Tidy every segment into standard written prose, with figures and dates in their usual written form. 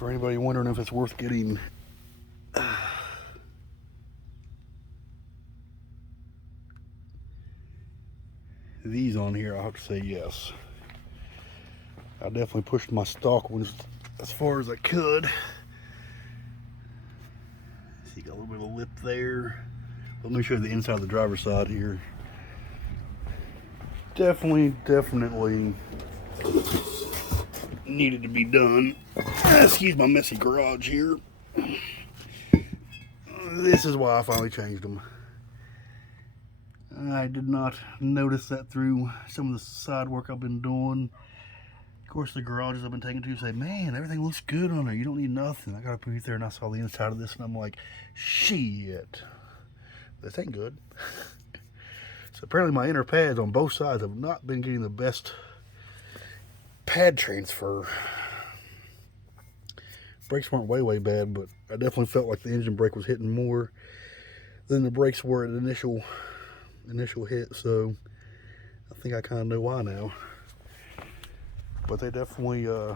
For anybody wondering if it's worth getting these on here, I'll have to say yes. I definitely pushed my stock ones as far as I could. See, got a little bit of a lip there. Let me show you the inside of the driver's side here. Definitely needed to be done. Excuse my messy garage here. This is why I finally changed them. I did not notice that through some of the side work I've been doing. Of course, the garages I've been taking to say, man, everything looks good on there. You don't need nothing. I got up there and I saw the inside of this and I'm like, shit, this ain't good. So apparently my inner pads on both sides have not been getting the best pad transfer. Brakes weren't way bad, but I definitely felt like the engine brake was hitting more than the brakes were at initial hit. So I think I kind of know why now. But they definitely, I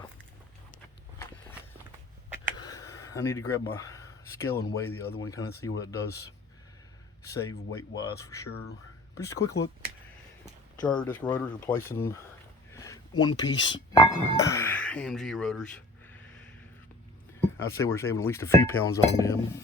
need to grab my scale and weigh the other one, kind of see what it does save weight wise for sure. But just a quick look. Girodisc rotors, replacing one piece AMG rotors. I'd say we're saving at least a few pounds on them.